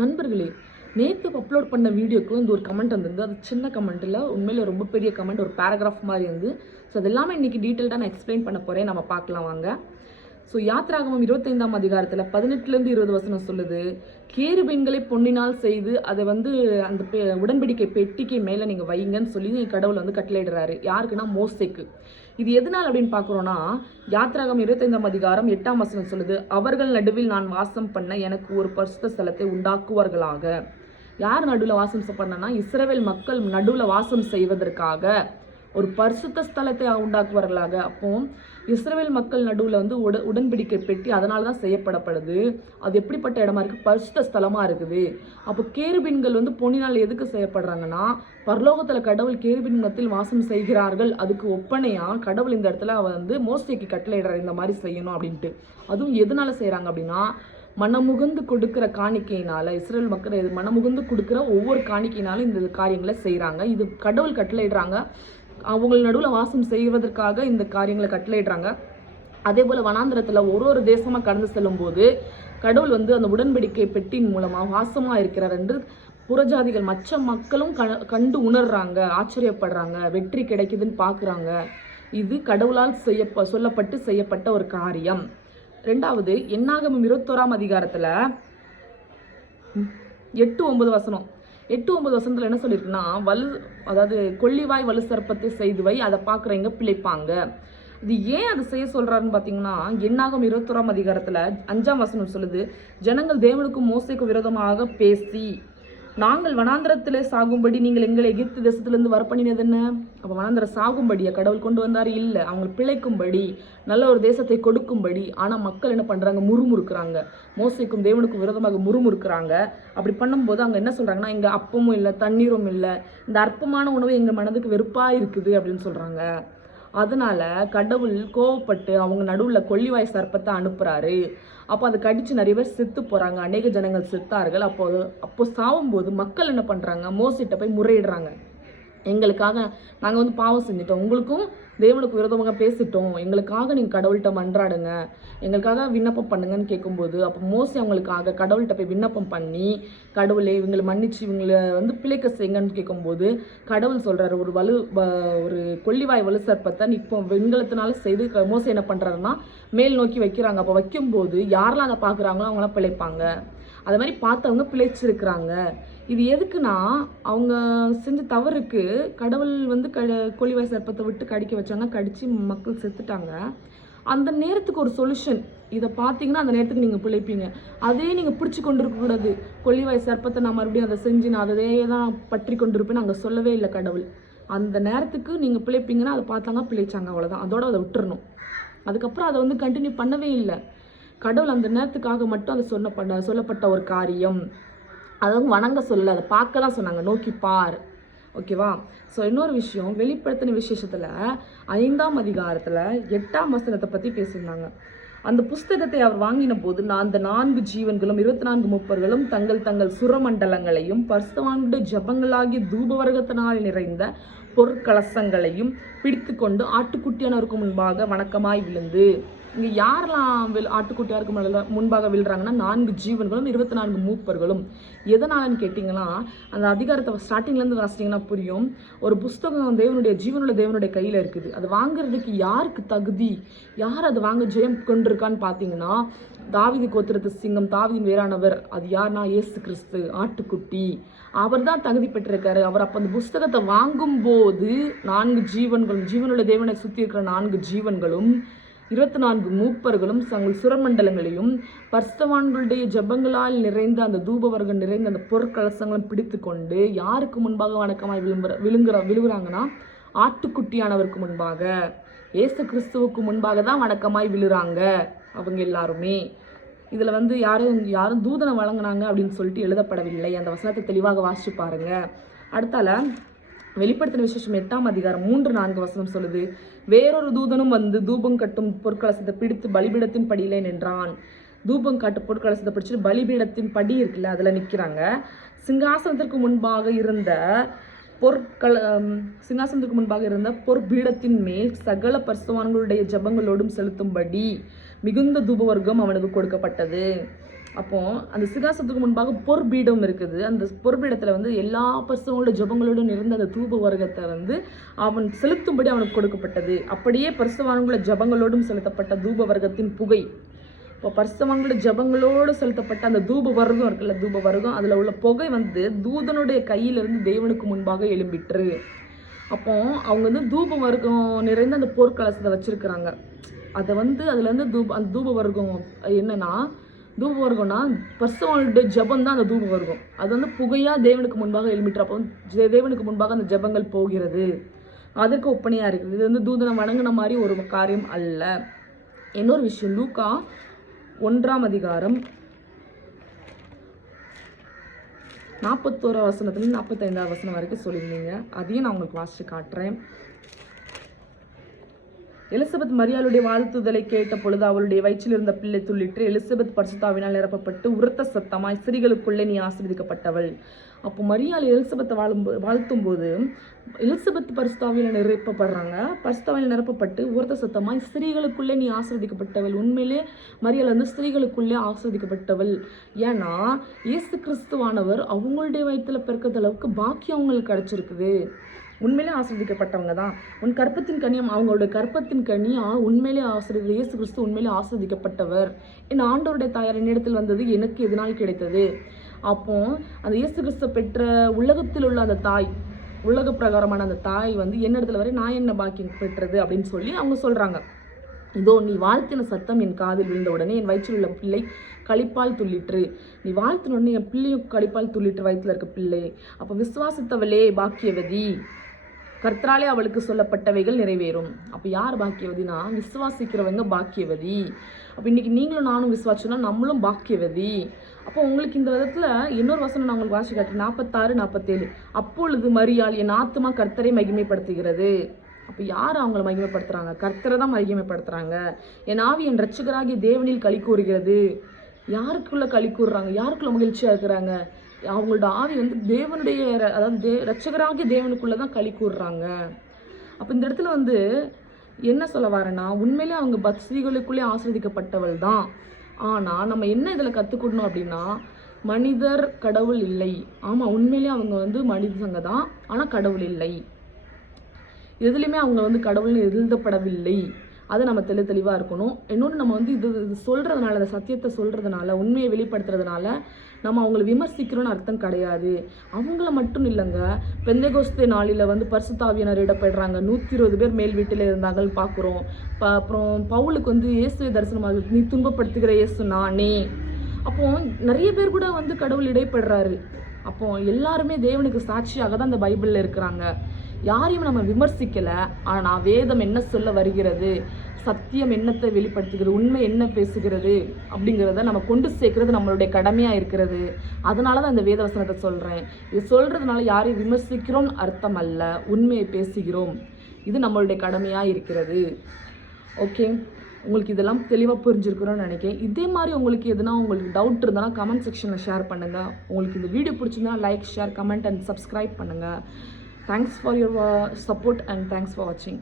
நண்பர்களே, நேற்று அப்லோட் பண்ண வீடியோக்கு இந்த ஒரு கமெண்ட் வந்திருந்து. அது சின்ன கமெண்ட் இல்லை, உண்மையில் ரொம்ப பெரிய கமெண்ட், ஒரு பேராகிராஃப் மாதிரி இருந்து. ஸோ அது எல்லாமே இன்றைக்கி டீட்டெயில்டாக நான் எக்ஸ்பிளைன் பண்ண போகிறேன். நம்ம பார்க்கலாம் வாங்க. ஸோ யாத்ராகமம் 25ஆம் அதிகாரத்தில் 18லேருந்து 20 வசனம் சொல்லுது, கேருபீன்களை பொன்னினால் செய்து அதை அந்த உடன்படிக்கை பெட்டிக்கு மேலே நீங்கள் வைங்கன்னு சொல்லி கடவுள் கட்டளையிடுறாரு. யாருக்குன்னா மோசேக்கு. இது எதனால் அப்படின்னு பார்க்குறோன்னா, யாத்ராகமம் 25ஆம் அதிகாரம் 8ஆம் வசனம் சொல்லுது, அவர்கள் நடுவில் நான் வாசம் பண்ண எனக்கு ஒரு பரிசுத்த ஸ்தலத்தை உண்டாக்குவார்களாக. யார் நடுவில் வாசம் பண்ணனா, இஸ்ரவேல் மக்கள் நடுவில் வாசம் செய்வதற்காக ஒரு பரிசுத்த ஸ்தலத்தை உண்டாக்குவார்களாக. அப்போ இஸ்ரவேல் மக்கள் நடுவில் உடன்படிக்கை பெட்டி அதனால தான் செய்யப்படப்படுது. அது எப்படிப்பட்ட இடமா இருக்குது? பரிசுத்த ஸ்தலமாக இருக்குது. அப்போ கேருபீன்கள் பொன்னினால் எதுக்கு செய்யப்படுறாங்கன்னா, பரலோகத்தில் கடவுள் கேருபீன் மத்தியில் வாசம் செய்கிறார்கள். அதுக்கு ஒப்பனையாக கடவுள் இந்த இடத்துல மோசேக்கு கட்டளையிடுறார், இந்த மாதிரி செய்யணும் அப்படின்ட்டு. அதுவும் எதனால செய்கிறாங்க அப்படின்னா, மனமுகந்து கொடுக்குற காணிக்கையினால, இஸ்ரேல் மக்கள் மனமுகந்து கொடுக்குற ஒவ்வொரு காணிக்கையினாலும் இந்த காரியங்களை செய்கிறாங்க. இது கடவுள் கட்டளையிடுறாங்க. அவங்கள் நடுவில் வாசம் செய்வதற்காக இந்த காரியங்களை கட்டளையிடுறாங்க. அதே போல் வனாந்திரத்தில் ஒரு தேசமாக கடந்து செல்லும் போது கடவுள் அந்த உடன்படிக்கை பெட்டியின் மூலமாக வாசமாக இருக்கிறார் என்று புறஜாதிகள் மற்ற மக்களும் கண்டு உணர்றாங்க, ஆச்சரியப்படுறாங்க, வெற்றி கிடைக்குதுன்னு பார்க்குறாங்க. இது கடவுளால் சொல்லப்பட்டு செய்யப்பட்ட ஒரு காரியம். ரெண்டாவது, என்னாகமம் 21ஆம் அதிகாரத்தில் 8-9 வசனம். 8-9 வசனத்தில் என்ன சொல்லியிருக்குன்னா, அதாவது கொள்ளிவாய் வலு சர்ப்பத்தை செய்து வை, அதை பார்க்குறவங்க பிழைப்பாங்க. இது ஏன் அதை செய்ய சொல்கிறாருன்னு பார்த்தீங்கன்னா, என்னாகமம் 21ஆம் அதிகாரத்தில் 5ஆம் வசனம் சொல்லுது, ஜனங்கள் தேவனுக்கும் மோசேக்கும் விரோதமாக பேசி, நாங்கள் வனாந்திரத்தில் சாகும்படி நீங்கள் எங்களை எகிப்து தேசத்திலிருந்து வரப்பண்ணினது என்ன? அப்போ வனாந்திரம் சாகும்படியா கடவுள் கொண்டு வந்தார்? இல்லை, அவங்க பிழைக்கும்படி, நல்ல ஒரு தேசத்தை கொடுக்கும்படி. ஆனால் மக்கள் என்ன பண்ணுறாங்க? முறுமுறுக்கிறாங்க, மோசேக்கும் தேவனுக்கும் விரோதமாக முறுமுறுக்கிறாங்க. அப்படி பண்ணும்போது அவங்க என்ன சொல்கிறாங்கன்னா, இங்கே அப்பமும் இல்லை, தண்ணீரும் இல்லை, இந்த அற்பமான உணவு எங்கள் மனதுக்கு வெறுப்பாக இருக்குது அப்படின்னு சொல்கிறாங்க. அதனால கடவுள் கோவப்பட்டு அவங்க நடுவில் கொள்ளிவாய் சர்ப்பத்தை அனுப்புறாரு. அப்போ அதை கடிச்சு நிறைய பேர் செத்து போறாங்க, அநேக ஜனங்கள் செத்தார்கள். அப்போ சாவும்போது மக்கள் என்ன பண்றாங்க? மோசேட்ட போய் முறையிடுறாங்க, எங்களுக்காக நாங்கள் பாவம் செஞ்சிட்டோம், உங்களுக்கும் தேவனுக்கு விரோதமாக பேசிட்டோம், எங்களுக்காக நீங்கள் கடவுள்கிட்ட மன்றாடுங்க, எங்களுக்காக விண்ணப்பம் பண்ணுங்கன்னு கேட்கும்போது, அப்போ மோசே அவங்களுக்காக கடவுள்கிட்ட போய் விண்ணப்பம் பண்ணி, கடவுளே இவங்களை மன்னிச்சு இவங்களை பிழைக்க செய்யுங்கன்னு கேட்கும்போது கடவுள் சொல்கிறாரு, ஒரு கொள்ளிவாய் வலு சர்ப்பத்தை இப்போ வெண்கலத்தினால செய்து மோசே என்ன பண்ணுறாருன்னா மேல் நோக்கி வைக்கிறாங்க. அப்போ வைக்கும்போது யாரெல்லாம் அதை பார்க்குறாங்களோ அவங்களாம் பிழைப்பாங்க. அது மாதிரி பார்த்தவங்க பிழைச்சிருக்கிறாங்க. இது எதுக்குன்னா, அவங்க செஞ்ச தவறுக்கு கடவுள் கொள்ளிவாய் சர்ப்பத்தை விட்டு கடிக்க வச்சாங்க, கடிச்சு மக்கள் செத்துட்டாங்க. அந்த நேரத்துக்கு ஒரு சொல்யூஷன், இதை பார்த்தீங்கன்னா அந்த நேரத்துக்கு நீங்கள் பிழைப்பீங்க. அதே நீங்கள் பிடிச்சி கொண்டு இருக்கக்கூடாது. கொள்ளிவாய் சர்ப்பத்தை நான் மறுபடியும் அதை செஞ்சு நான் அதே தான் பற்றி கொண்டு இருப்பேன்னு அங்கே சொல்லவே இல்லை கடவுள். அந்த நேரத்துக்கு நீங்கள் பிழைப்பீங்கன்னா அதை பார்த்தாங்க, பிழைச்சாங்க, அவ்வளோதான். அதோட அதை விட்டுறணும். அதுக்கப்புறம் அதை கண்டினியூ பண்ணவே இல்லை. கடவுள் அந்த நேரத்துக்காக மட்டும் அதை சொல்லப்பட்ட ஒரு காரியம். அதாவது வணங்க சொல்ல, அதை பார்க்க தான் சொன்னாங்க, நோக்கி பார். ஓகேவா? ஸோ இன்னொரு விஷயம், வெளிப்படுத்தின விசேஷத்தில் 5ஆம் அதிகாரத்தில் 8ஆம் வசனத்தை பற்றி பேசியிருந்தாங்க. அந்த புஸ்தகத்தை அவர் வாங்கின போது அந்த 4 ஜீவன்களும் 24 மூப்பர்களும் தங்கள் தங்கள் சுரமண்டலங்களையும் பரிசுத்தவான்களுடைய ஜபங்களாகிய தூபவர்க்கத்தினால் நிறைந்த பொற்கலசங்களையும் பிடித்து கொண்டு ஆட்டுக்குட்டியானவருக்கு முன்பாக வணக்கமாய் விழுந்து. இங்கே யாரெல்லாம் ஆட்டுக்குட்டியாருக்கு முன்பாக விழுறாங்கன்னா 4 ஜீவன்களும் 24 மூப்பர்களும். எதனாலன்னு கேட்டிங்கன்னா, அந்த அதிகாரத்தை ஸ்டார்டிங்லேருந்து வாசிட்டிங்கன்னா புரியும். ஒரு புஸ்தகம் ஜீவனுள்ள தேவனுடைய கையில் இருக்குது. அது வாங்குறதுக்கு யாருக்கு தகுதி, யார் அது வாங்க ஜெயம் கொண்டிருக்கான்னு பார்த்தீங்கன்னா, தாவீது கோத்திரத்து சிங்கம், தாவீதின் வேறானவர். அது யாருன்னா இயேசு கிறிஸ்து, ஆட்டுக்குட்டி. அவர் தான் தகுதி பெற்றிருக்காரு. அவர் அப்போ அந்த புஸ்தகத்தை வாங்கும்போது 4 ஜீவன்களும், ஜீவனுள்ள தேவனை சுற்றி இருக்கிற 4 ஜீவன்களும் 24 மூப்பர்களும் தங்கள் சுரமண்டலங்களையும் பரிசுத்தவான்களுடைய ஜபங்களால் நிறைந்த அந்த தூபவர்க்கம் நிறைந்த அந்த பொற்கலசங்களும் பிடித்து கொண்டு யாருக்கு முன்பாக வணக்கமாய் விழுகுறாங்கன்னா, ஆட்டுக்குட்டியானவருக்கு முன்பாக, இயேசு கிறிஸ்துவுக்கு முன்பாக தான் வணக்கமாய் விழுறாங்க அவங்க எல்லாருமே. இதில் யாரும் தூதனை வழங்கினாங்க அப்படின்னு சொல்லிட்டு எழுதப்படவில்லை. அந்த வசனத்தை தெளிவாக வாசிச்சு பாருங்க. அடுத்தால வெளிப்படுத்தின விசேஷம் 8ஆம் அதிகாரம் 3-4 வசனம் சொல்லுது, வேறொரு தூதனும் தூபம் கட்டும் பொற்கலசத்தை பிடித்து பலிபீடத்தின் படியிலே நின்றான். தூபம் காட்டு பொற்கலசத்தை பிடிச்சிட்டு பலிபீடத்தின் படி இருக்குல்ல, அதில் நிற்கிறாங்க. சிங்காசனத்திற்கு முன்பாக இருந்த பொற்பீடத்தின் மேல் சகல பரிசுத்தவான்களுடைய ஜபங்களோடும் செலுத்தும்படி மிகுந்த தூபவர்க்கம் அவனுக்கு கொடுக்கப்பட்டது. அப்போ அந்த சிங்காசனத்துக்கு முன்பாக பொற்பீடம் இருக்குது. அந்த பொற்பீடத்துல வந்து எல்லா பரிசுத்தவான்களோட ஜெபங்களோடும் இருந்த அந்த தூப வர்க்கத்தை வந்து அவன் செலுத்தும்படி அவனுக்கு கொடுக்கப்பட்டது. அப்படியே பரிசுத்தவான்களோட ஜெபங்களோடும் செலுத்தப்பட்ட தூப வர்க்கத்தின் புகை, இப்போ பரிசுத்தவான்களோட ஜெபங்களோடு செலுத்தப்பட்ட அந்த தூப வர்க்கம் இருக்குல்ல, தூப வர்க்கம், அதுல உள்ள புகை வந்து தூதனுடைய கையிலிருந்து தேவனுக்கு முன்பாக எழும்பிற்று. அப்போ அவங்க வந்து தூப வர்க்கம் நிறைந்த அந்த போர்க்கலசத்தை வச்சிருக்கிறாங்க. அதை வந்து அதுல இருந்து அந்த தூப வர்க்கம் என்னன்னா, தூப வர்க்கம்னா பரிசுத்தவான்களுடைய ஜெபம் தான் அந்த தூப வர்க்கம். அது வந்து புகையா தேவனுக்கு முன்பாக எழும்பிட்டு, அப்போ தேவனுக்கு முன்பாக அந்த ஜெபங்கள் போகிறது. அதுக்கு ஒப்பனையா இருக்குது. இது வந்து தூதனை வணங்கின மாதிரி ஒரு காரியம் அல்ல. இன்னொரு விஷயம், லூக்கா 1ஆம் அதிகாரம் 41 வசனத்துலேருந்து 45 வசனம் வரைக்கும் சொல்லியிருந்தீங்க. அதையும் நான் உங்களுக்கு வாசிச்சு காட்டுறேன். எலிசபெத் மரியாளுடைய வாழ்த்துதலை கேட்ட பொழுது அவளுடைய வயிற்றில் இருந்த பிள்ளை துள்ளிட்டு. எலிசபெத் பரிசுத்தாவினால் நிரப்பப்பட்டு உரத்த சத்தமாய், ஸ்திரீகளுக்குள்ளே நீ ஆசீர்வதிக்கப்பட்டவள். அப்போ மரியாள் எலிசபெத்தை வாழ்த்தும் போது எலிசபெத் பரிசுத்தாவியில் நிரப்பப்படுறாங்க. பரிசுத்தாவியில் நிரப்பப்பட்டு உரத்த சத்தமாய், ஸ்திரீகளுக்குள்ளே நீ ஆசீர்வதிக்கப்பட்டவள். உண்மையிலே மரியாள் வந்து ஸ்திரீகளுக்குள்ளே ஆசீர்வதிக்கப்பட்டவள். ஏன்னா இயேசு கிறிஸ்துவானவர் அவங்களுடைய வயிற்றுல பிறக்கிற அளவுக்கு பாக்கியம் அவங்களுக்கு கிடைச்சிருக்குது. உண்மையிலே ஆஸ்வதிக்கப்பட்டவங்க தான். உன் கற்பத்தின் கனி, அவங்களுடைய கற்பத்தின் கனி உண்மையிலே ஆசிரியர் இயேசு கிறிஸ்து உண்மையிலே ஆஸ்வதிக்கப்பட்டவர். என் ஆண்டவருடைய தாயார் என்னிடத்தில் வந்தது, எனக்கு எதனால் கிடைத்தது. அப்போ அந்த இயேசு கிறிஸ்து பெற்ற உலகத்தில் உள்ள அந்த தாய், உலக பிரகாரமான அந்த தாய் வந்து என்னிடத்துல வரை நான் என்ன பாக்கியம் பெற்றது அப்படின்னு சொல்லி அவங்க சொல்றாங்க. இதோ நீ வாழ்த்தின சத்தம் என் காதில் விழுந்த உடனே என் வயிற்றில் உள்ள பிள்ளை களிப்பால் துள்ளிற்று. நீ வாழ்த்தின உடனே என் பிள்ளையும் களிப்பால் துள்ளிற்று, வயிற்றுல இருக்க பிள்ளை. அப்போ விசுவாசித்தவளே பாக்கியவதி, கர்த்தராலே அவளுக்கு சொல்லப்பட்டவைகள் நிறைவேறும். அப்போ யார் பாக்கியவதினா விசுவாசிக்கிறவங்க பாக்கியவதி. அப்போ இன்னைக்கு நீங்களும் நானும் விசுவாசம்னா நம்மளும் பாக்கியவதி. அப்போ உங்களுக்கு இந்த விதத்துல இன்னொரு வசனம் நான் உங்களுக்கு வாசி காட்டுறேன். 46, 47. அப்பொழுது மரியாள் என் ஆத்துமா கர்த்தரை மகிமைப்படுத்துகிறது. அப்போ யார் அவங்கள மகிமைப்படுத்துறாங்க? கர்த்தரை தான் மகிமைப்படுத்துறாங்க. என் ஆவி என் ரட்சகராகிய தேவனில் களி கூறுகிறது. யாருக்குள்ள களி கூறுறாங்க? யாருக்குள்ள மகிழ்ச்சியா இருக்கிறாங்க? அவங்களோட ஆவி வந்து தேவனுடைய, அதாவது ரட்சகராகிய தேவனுக்குள்ளதான் களி கூறுறாங்க. அப்ப இந்த இடத்துல வந்து என்ன சொல்ல வரேன்னா, உண்மையிலே அவங்க பக்திகளுக்குள்ளே ஆசிர்வதிக்கப்பட்டவள் தான். ஆனா நம்ம என்ன இதுல கத்துக்கணும் அப்படின்னா, மனிதர் கடவுள் இல்லை. ஆமா, உண்மையிலே அவங்க வந்து மனிதங்க தான், ஆனா கடவுள் இல்லை. எதுலையுமே அவங்க வந்து கடவுள்னு எழுதப்படவில்லை. அதை நம்ம தெளிவாக இருக்கணும். இன்னொன்று, நம்ம வந்து இது சொல்கிறதுனால, அந்த சத்தியத்தை சொல்கிறதுனால, உண்மையை வெளிப்படுத்துறதுனால நம்ம அவங்கள விமர்சிக்கிறோன்னு அர்த்தம் கிடையாது. அவங்கள மட்டும் இல்லைங்க, பெந்தெகோஸ்தே நாளில் வந்து பரிசுத்தாவியினர் இடப்படுறாங்க. 120 பேர் மேல் வீட்டில் இருந்தாங்கன்னு பார்க்குறோம். அப்புறம் பவுலுக்கு வந்து இயேசுவை தரிசனமாக, நீ துன்பப்படுத்துகிற இயேசு நானே. அப்போ நிறைய பேர் கூட வந்து கடவுள் இடைப்படுறாரு. அப்போ எல்லாருமே தேவனுக்கு சாட்சியாக தான் இந்த பைபிளில் இருக்கிறாங்க. யாரையும் நம்ம விமர்சிக்கல. ஆனா வேதம் என்ன சொல்ல வருகிறது, சத்தியம் என்னத்தை வெளிப்படுத்துகிறது, உண்மை என்ன பேசுகிறது அப்படிங்கிறத நம்ம கொண்டு சேர்க்கிறது நம்மளுடைய கடமையா இருக்கிறது. அதனாலதான் இந்த வேத வசனத்தை சொல்றேன். இது சொல்றதுனால யாரையும் விமர்சிக்கிறோம் அர்த்தம் அல்ல, உண்மையை பேசுகிறோம். இது நம்மளுடைய கடமையா இருக்கிறது. ஓகே, உங்களுக்கு இதெல்லாம் தெளிவாக புரிஞ்சிருக்கிறோன்னு நினைக்கிறேன். இதே மாதிரி உங்களுக்கு எதுனா உங்களுக்கு டவுட் இருந்தாலும் கமெண்ட் செக்ஷனில் ஷேர் பண்ணுங்கள். உங்களுக்கு இந்த வீடியோ பிடிச்சிருந்தா like, share, comment and subscribe பண்ணுங்கள். Thanks for your support and thanks for watching.